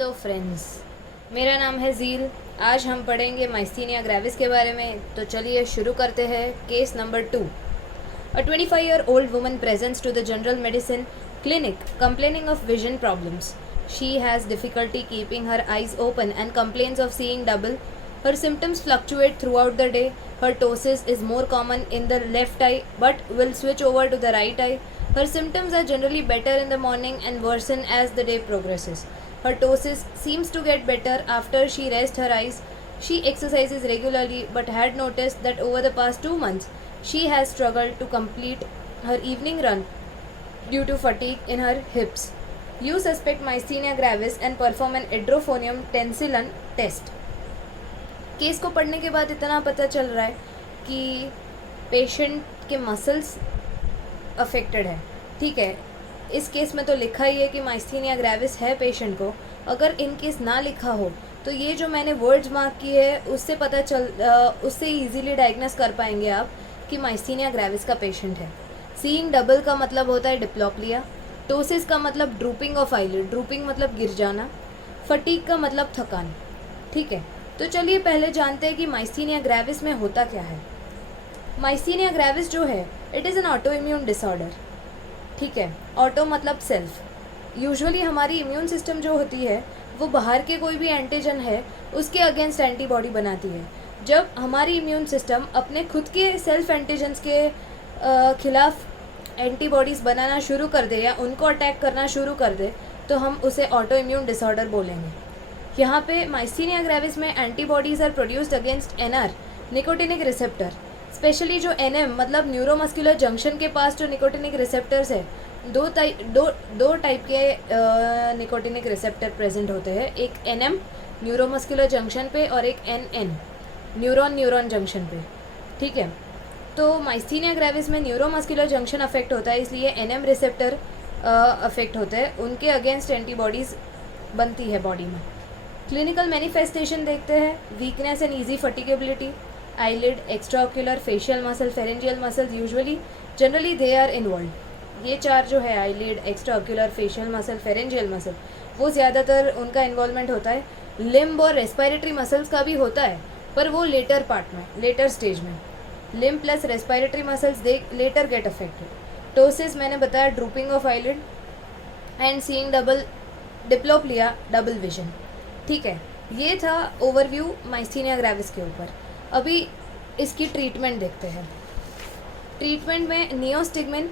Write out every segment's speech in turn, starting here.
Hello friends, मेरा नाम है ज़ील। आज हम पढ़ेंगे माइस्थीनिया ग्रेविस के बारे में। तो चलिए शुरू करते हैं। Case number 2। A 25-year-old woman presents to the general medicine clinic complaining of vision problems. She has difficulty keeping her eyes open and complains of seeing double. Her symptoms fluctuate throughout the day. Her ptosis is more common in the left eye but will switch over to the right eye. Her symptoms are generally better in the morning and worsen as the day progresses. Her ptosis seems to get better after she rests her eyes. She exercises regularly but had noticed that over the past 2 months she has struggled to complete her evening run due to fatigue in her hips. You suspect myasthenia gravis and perform an hydrophonium tensilon test. Case को पढ़ने के बाद इतना पता चल रहा है कि पेशेंट के मसल्स अफेक्टेड है। ठीक है, इस केस में तो लिखा ही है कि माइस्थीनिया ग्रेविस है पेशेंट को। अगर इन केस ना लिखा हो तो ये जो मैंने वर्ड्स मार्क किए हैं उससे ईजिली डायग्नोस कर पाएंगे आप कि माइस्थीनिया ग्रेविस का पेशेंट है। सीइंग डबल का मतलब होता है डिप्लोप्लिया। टोसिस का मतलब ड्रूपिंग ऑफ आईलिड, ड्रूपिंग मतलब गिर जाना। फटीग का मतलब थकान। ठीक है, तो चलिए पहले जानते हैं कि माइस्थीनिया ग्रेविस में होता क्या है। माइस्थीनिया ग्रेविस जो है it is an auto immune disorder. ठीक है, ऑटो मतलब सेल्फ। यूजुअली हमारी इम्यून सिस्टम जो होती है वो बाहर के कोई भी एंटीजन है उसके अगेंस्ट एंटीबॉडी बनाती है। जब हमारी इम्यून सिस्टम अपने खुद के सेल्फ एंटीजन्स के खिलाफ एंटीबॉडीज़ बनाना शुरू कर दे या उनको अटैक करना शुरू कर दे तो हम उसे ऑटो इम्यून डिसऑर्डर बोलेंगे। यहाँ पे माइस्थीनिया ग्रेविस में antibodies are produced against NR nicotinic receptor. Specially जो एनएम मतलब न्यूरोमस्कुलर जंक्शन के पास जो निकोटिनिक रिसेप्टर्स है, दो टाइप के निकोटिनिक रिसेप्टर प्रेजेंट होते हैं। एक एनएम न्यूरोमस्कुलर जंक्शन पे और एक एनएन न्यूरॉन जंक्शन पे। ठीक है, तो माइस्थीनिया ग्रेविस में न्यूरोमस्कुलर जंक्शन अफेक्ट होता है, इसलिए एनएम रिसेप्टर अफेक्ट होते हैं। उनके अगेंस्ट एंटीबॉडीज़ बनती है बॉडी में। क्लिनिकल मैनिफेस्टेशन देखते हैं। Weakness and easy fatigability, eyelid, extraocular, facial muscle, pharyngeal muscles generally they are involved। ये चार जो है eyelid, extraocular, facial muscle, pharyngeal muscle वो ज़्यादातर उनका इन्वॉल्वमेंट होता है। लिम्ब और रेस्पिरेटरी मसल्स का भी होता है पर वो लेटर पार्ट में, लेटर स्टेज में। Limb plus respiratory muscles they later get affected. Ptosis मैंने बताया drooping of eyelid and seeing double, diplopia double vision. ठीक है, ये था ओवरव्यू माइस्थीनिया ग्रेविस के ऊपर। अभी इसकी ट्रीटमेंट देखते हैं। ट्रीटमेंट में neostigmine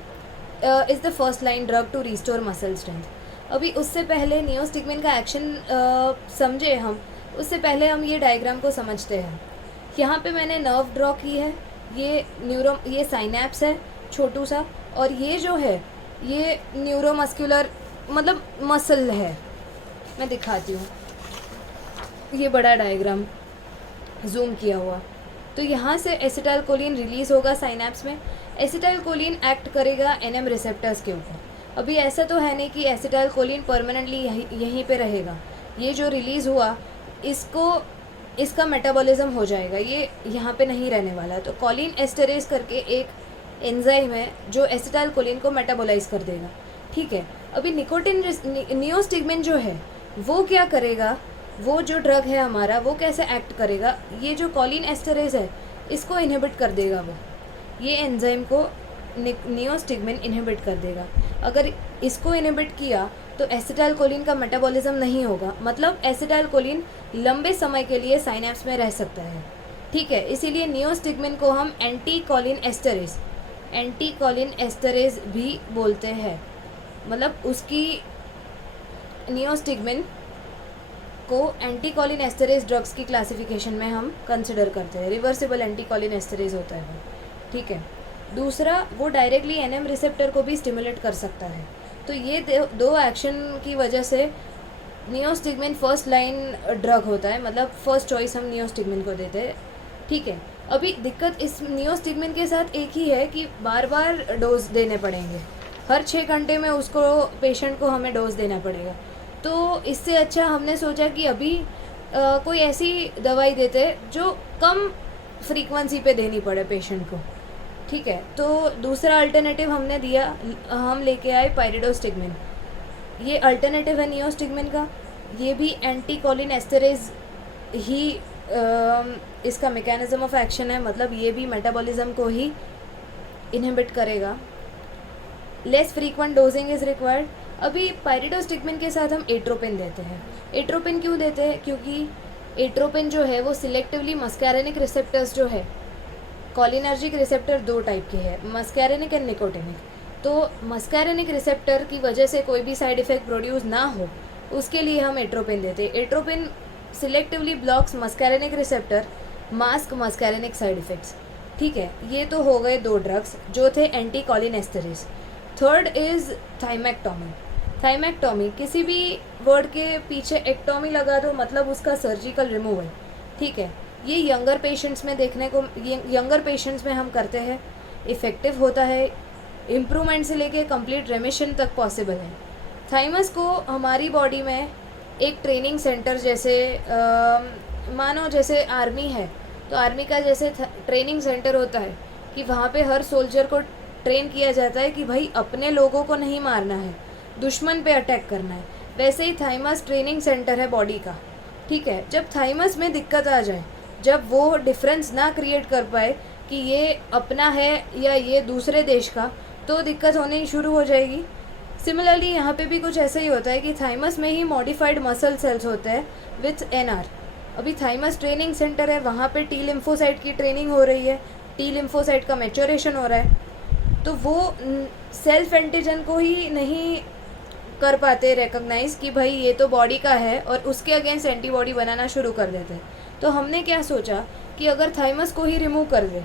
is the first line drug to restore muscle strength. अभी उससे पहले नियोस्टिग्मिन का एक्शन समझे हम, उससे पहले हम ये डायग्राम को समझते हैं। यहाँ पे मैंने नर्व ड्रॉ की है। ये साइनैप्स है छोटू सा, और ये जो है ये न्यूरोमस्कुलर मतलब मसल है। मैं दिखाती हूँ, ये बड़ा डायग्राम जूम किया हुआ। तो यहाँ से एसिटाइलकोलिन रिलीज़ होगा साइनैप्स में। एसिटाइलकोलिन एक्ट करेगा एनएम रिसेप्टर्स के ऊपर। अभी ऐसा तो है नहीं कि एसिटाइलकोलिन परमानेंटली यहीं पे रहेगा। ये जो रिलीज़ हुआ इसका मेटाबॉलिज्म हो जाएगा, ये यहाँ पे नहीं रहने वाला। तो कोलिन एस्टरेज करके एक एंजाइम है जो एसिटाइलकोलिन को मेटाबोलाइज कर देगा। ठीक है, अभी नियोस्टिग्मिन जो है वो क्या करेगा, वो जो ड्रग है हमारा वो कैसे एक्ट करेगा, ये जो कोलिन एस्टरेज है इसको इनहिबिट कर देगा। वो ये एंजाइम को नियोस्टिग्मिन इनहिबिट कर देगा। अगर इसको इनहिबिट किया तो एसिटाइलकोलिन का मेटाबॉलिज्म नहीं होगा, मतलब एसिटाइलकोलिन लंबे समय के लिए साइनैप्स में रह सकता है। ठीक है, इसीलिए नियोस्टिग्मिन को हम एंटी कोलिन एस्टरेज भी बोलते हैं। मतलब उसकी नियोस्टिग्मिन को एंटी कोलिन एस्टरेज ड्रग्स की क्लासिफिकेशन में हम कंसिडर करते हैं। रिवर्सिबल एंटी कोलिन एस्टरेज होता है वो। ठीक है, दूसरा वो डायरेक्टली एनएम रिसेप्टर को भी स्टिमुलेट कर सकता है। तो ये दो एक्शन की वजह से नियोस्टिग्मिन फर्स्ट लाइन ड्रग होता है, मतलब फर्स्ट चॉइस हम नियोस्टिग्मिन को देते हैं। ठीक है, अभी दिक्कत इस नियोस्टिग्मिन के साथ एक ही है कि बार बार डोज देने पड़ेंगे। हर 6 घंटे में उसको पेशेंट को हमें डोज देना पड़ेगा। तो इससे अच्छा हमने सोचा कि अभी कोई ऐसी दवाई देते जो कम फ्रीक्वेंसी पे देनी पड़े पेशेंट को। ठीक है, तो दूसरा अल्टरनेटिव हमने दिया, हम लेके आए पाइरिडोस्टिग्मिन। ये अल्टरनेटिव है नियोस्टिग्मिन का। ये भी एंटी कॉलिन एस्टरेज ही इसका मैकेनिज्म ऑफ एक्शन है, मतलब ये भी मेटाबॉलिज्म को ही इनहिबिट करेगा। Less frequent dosing is required. अभी पायरिडोस्टिग्मिन के साथ हम एट्रोपिन देते हैं। एट्रोपिन क्यों देते हैं? क्योंकि एट्रोपिन जो है वो सिलेक्टिवली मस्कैरेनिक रिसेप्टर्स जो है, कॉलिनर्जिक रिसेप्टर दो टाइप के हैं, मस्कैरेनिक एंड निकोटिनिक। तो मस्कैरेनिक रिसेप्टर की वजह से कोई भी साइड इफ़ेक्ट प्रोड्यूस ना हो, उसके लिए हम एट्रोपिन देते हैं। Atropine selectively blocks muscarinic receptor, mask muscarinic side effects. ठीक है, ये तो हो गए दो ड्रग्स जो थे anti cholinesterase. Third is thymectomy. Thymectomy, किसी भी वर्ड के पीछे एक्टोमी लगा दो, मतलब उसका सर्जिकल रिमूवल। ठीक है, ये यंगर पेशेंट्स में देखने को, यंगर पेशेंट्स में हम करते हैं। इफ़ेक्टिव होता है, इम्प्रूवमेंट से लेके कंप्लीट रेमिशन तक पॉसिबल है। थाइमस को हमारी बॉडी में एक ट्रेनिंग सेंटर जैसे मानो जैसे आर्मी है, तो आर्मी का जैसे ट्रेनिंग सेंटर होता है कि वहाँ पे हर सोल्जर को ट्रेन किया जाता है कि भाई अपने लोगों को नहीं मारना है, दुश्मन पे अटैक करना है, वैसे ही थाइमस ट्रेनिंग सेंटर है बॉडी का। ठीक है, जब थाइमस में दिक्कत आ जाए, जब वो डिफरेंस ना क्रिएट कर पाए कि ये अपना है या ये दूसरे देश का, तो दिक्कत होनी शुरू हो जाएगी। सिमिलरली यहाँ पे भी कुछ ऐसा ही होता है कि थाइमस में ही मॉडिफाइड मसल सेल्स होते हैं विथ एनआर। अभी थाइमस ट्रेनिंग सेंटर है, वहाँ पे टी लिम्फोसाइट की ट्रेनिंग हो रही है, टी लिम्फोसाइट का मैच्योरेशन हो रहा है, तो वो सेल्फ एंटीजन को ही नहीं कर पाते रिकॉग्नाइज कि भाई ये तो बॉडी का है, और उसके अगेंस्ट एंटीबॉडी बनाना शुरू कर देते हैं। तो हमने क्या सोचा कि अगर थाइमस को ही रिमूव कर दे,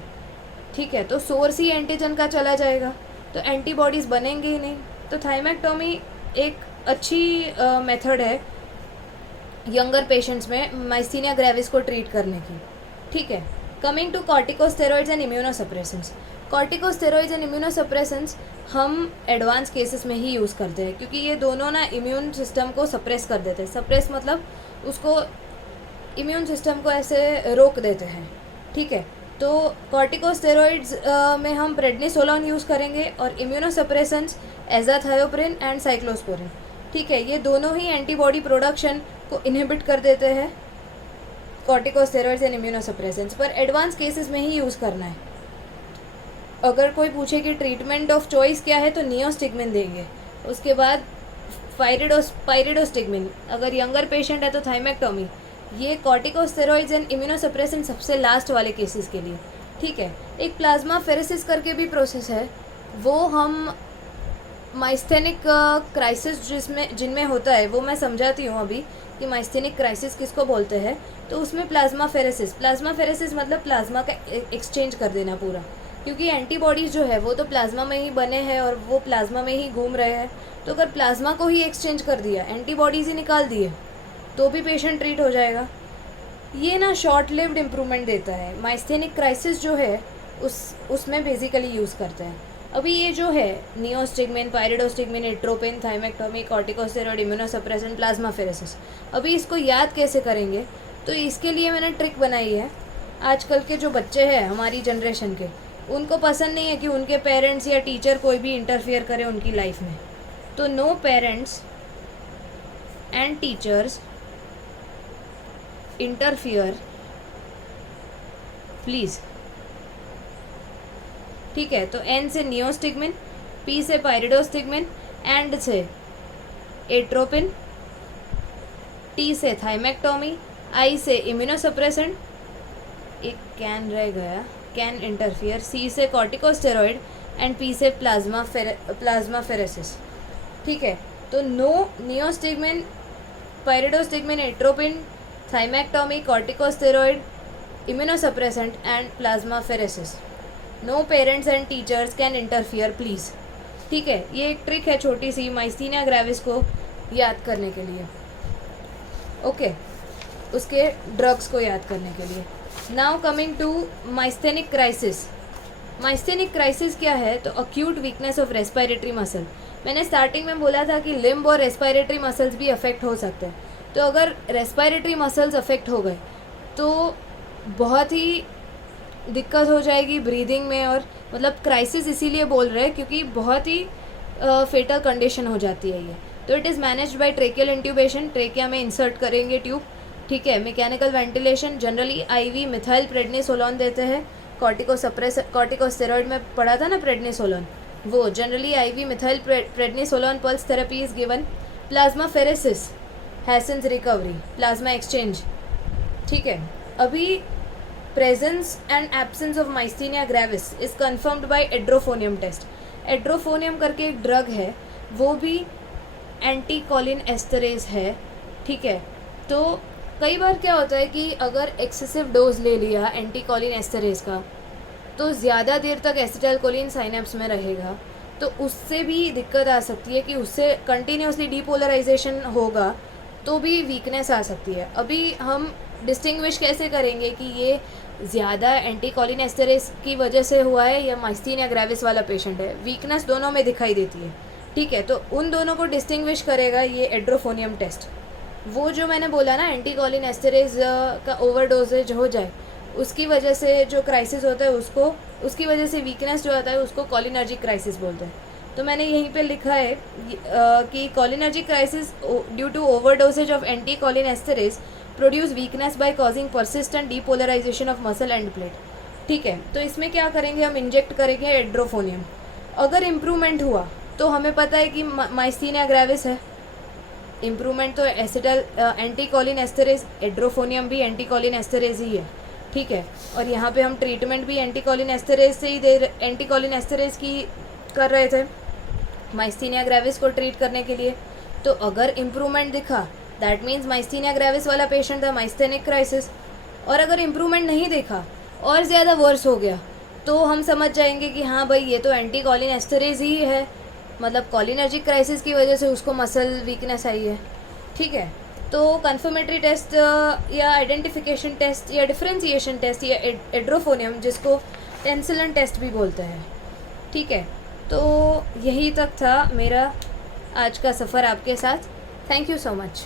ठीक है, तो सोर्स ही एंटीजन का चला जाएगा, तो एंटीबॉडीज़ बनेंगे ही नहीं। तो थाइमेक्टोमी एक अच्छी मेथड है यंगर पेशेंट्स में माइस्थीनिया ग्रेविस को ट्रीट करने की। ठीक है, coming to corticosteroids and immunosuppressants. Corticosteroids and immunosuppressants हम एडवांस केसेस में ही यूज़ करते हैं, क्योंकि ये दोनों ना इम्यून सिस्टम को सप्रेस कर देते हैं। सप्रेस मतलब उसको, इम्यून सिस्टम को ऐसे रोक देते हैं। ठीक है, तो कॉर्टिकोस्टेरॉइड्स में हम प्रेडनिसोलोन यूज़ करेंगे, और इम्यूनोसप्रेसेंट्स एजाथायोप्रिन एंड साइक्लोस्पोरिन। ठीक है, ये दोनों ही एंटीबॉडी प्रोडक्शन को इनहिबिट कर देते हैं, कॉर्टिकोस्टेरॉइड्स एंड इम्यूनोसप्रेसेंट्स, पर एडवांस केसेस में ही यूज़ करना है। अगर कोई पूछे कि ट्रीटमेंट ऑफ चॉइस क्या है, तो नियोस्टिग्मिन देंगे, उसके बाद पायरिडोस्टिग्मिन, अगर यंगर पेशेंट है तो थाइमेक्टोमी। ये कॉर्टिकोस्टेरॉइड्स एंड इम्यूनोसप्रेसेंट सबसे लास्ट वाले केसेस के लिए। ठीक है, एक प्लाज्मा फेरेसिस करके भी प्रोसेस है, वो हम माइस्थेनिक क्राइसिस जिनमें होता है, वो मैं समझाती हूँ अभी कि माइस्थेनिक क्राइसिस किसको बोलते हैं। तो उसमें प्लाज्मा फेरेसिस मतलब प्लाज्मा का एक्सचेंज कर देना पूरा, क्योंकि एंटीबॉडीज़ जो है वो तो प्लाज्मा में ही बने हैं और वो प्लाज्मा में ही घूम रहे हैं। तो अगर प्लाज्मा को ही एक्सचेंज कर दिया, एंटीबॉडीज़ ही निकाल दिए, तो भी पेशेंट ट्रीट हो जाएगा। ये ना शॉर्ट लिव्ड इम्प्रूवमेंट देता है। माइस्थेनिक क्राइसिस जो है उसमें बेसिकली यूज़ करते हैं। अभी ये जो है neostigmine, pyridostigmine, atropine, thymectomy, corticosteroid, immunosuppressant, plasmapheresis, अभी इसको याद कैसे करेंगे? तो इसके लिए मैंने ट्रिक बनाई है। आजकल के जो बच्चे हैं हमारी जनरेशन के, उनको पसंद नहीं है कि उनके पेरेंट्स या टीचर कोई भी इंटरफियर करे उनकी लाइफ में। तो no parents and teachers interfere please. ठीक है, तो एन से नियोस्टिग्मिन, पी से पायरिडोस्टिग्मिन, एंड से एट्रोपिन, टी से थाइमेक्टोमी, आई से इम्यूनोसप्रेसेंट, एक कैन रह गया, कैन इंटरफियर, सी से कॉर्टिकोस्टेरॉइड, एंड पी से प्लाज्मा फेरेसिस। ठीक है, तो no neostigmine, pyridostigmine, atropine, thymectomy, corticosteroid, immunosuppressant and plasmapheresis. No parents and teachers can interfere please. ठीक है, ये एक ट्रिक है छोटी सी माइस्थीनिया ग्रेविस को याद करने के लिए। ओके, उसके ड्रग्स को याद करने के लिए। Now coming to myasthenic crisis. Myasthenic crisis क्या है? तो acute weakness of respiratory muscle. मैंने स्टार्टिंग में बोला था कि लिम्ब और रेस्पिरेटरी मसल्स भी अफेक्ट हो सकते हैं। तो अगर रेस्पिरेटरी मसल्स अफेक्ट हो गए तो बहुत ही दिक्कत हो जाएगी ब्रीदिंग में, और मतलब क्राइसिस इसीलिए बोल रहे हैं क्योंकि बहुत ही फेटल कंडीशन हो जाती है ये। तो it is managed by tracheal intubation, trachea में इंसर्ट करेंगे ट्यूब, ठीक है। Mechanical ventilation, generally IV methyl prednisolone देते हैं। कॉर्टिकोस्टेरॉइड में पढ़ा था ना प्रेडनिसोलोन, वो generally IV methyl prednisolone pulse therapy is given. Plasmapheresis, hastens recovery, plasma exchange, ठीक है। अभी presence and absence of myasthenia gravis is confirmed by edrophonium test. Edrophonium करके एक ड्रग है, वो भी एंटीकोलिन एस्टरेज है, ठीक है। तो कई बार क्या होता है कि अगर एक्सेसिव डोज ले लिया एंटीकोलिन एस्टरेज का तो ज़्यादा देर तक एसिटाइलकोलिन साइनेप्स में रहेगा, तो उससे भी दिक्कत आ सकती है कि उससे कंटिन्यूसली डीपोलराइजेशन होगा तो भी वीकनेस आ सकती है। अभी हम डिस्टिंग्विश कैसे करेंगे कि ये ज़्यादा एंटीकोलिन एस्टरेज की वजह से हुआ है या माइस्थीनिया ग्रेविस वाला पेशेंट है, वीकनेस दोनों में दिखाई देती है, ठीक है। तो उन दोनों को डिस्टिंग्विश करेगा ये एड्रोफोनियम टेस्ट। वो जो मैंने बोला ना एंटीकोलिन एस्टरेज का ओवरडोजेज हो जाए उसकी वजह से जो क्राइसिस होता है उसकी वजह से वीकनेस जो आता है उसको कोलिनर्जिक क्राइसिस बोलते हैं। तो मैंने यहीं पे लिखा है कि cholinergic crisis due to overdoses of anticholinesterase produce weakness by causing persistent depolarization of muscle end plate, ठीक है। तो इसमें क्या करेंगे, हम इंजेक्ट करेंगे एड्रोफोनियम। अगर इम्प्रूवमेंट हुआ तो हमें पता है कि माइस्थीनिया ग्रेविस है, इम्प्रूवमेंट तो एंटीकोलिन एस्टरेज, एड्रोफोनियम भी एंटीकोलिन एस्टरेज ही है, ठीक है। और यहाँ पे हम ट्रीटमेंट भी एंटीकोलिन एस्टरेज से ही एंटीकोलिन एस्टरेज की कर रहे थे माइस्थीनिया ग्रेविस को ट्रीट करने के लिए। तो अगर इम्प्रूवमेंट दिखा दैट मीन्स माइस्थीनिया ग्रेविस वाला पेशेंट था, माइस्थेनिक क्राइसिस। और अगर इम्प्रूवमेंट नहीं देखा और ज़्यादा वर्स हो गया तो हम समझ जाएंगे कि हाँ भाई ये तो एंटीकोलिन एस्टरेज ही है, मतलब कोलिनर्जिक क्राइसिस की वजह से उसको मसल वीकनेस आई है, ठीक है। तो कन्फर्मेटरी टेस्ट या आइडेंटिफिकेशन टेस्ट या डिफरेंशिएशन टेस्ट या एड्रोफोनियम जिसको टेंसिलन टेस्ट भी बोलते हैं, ठीक है। तो यही तक था मेरा आज का सफ़र आपके साथ। Thank you so much.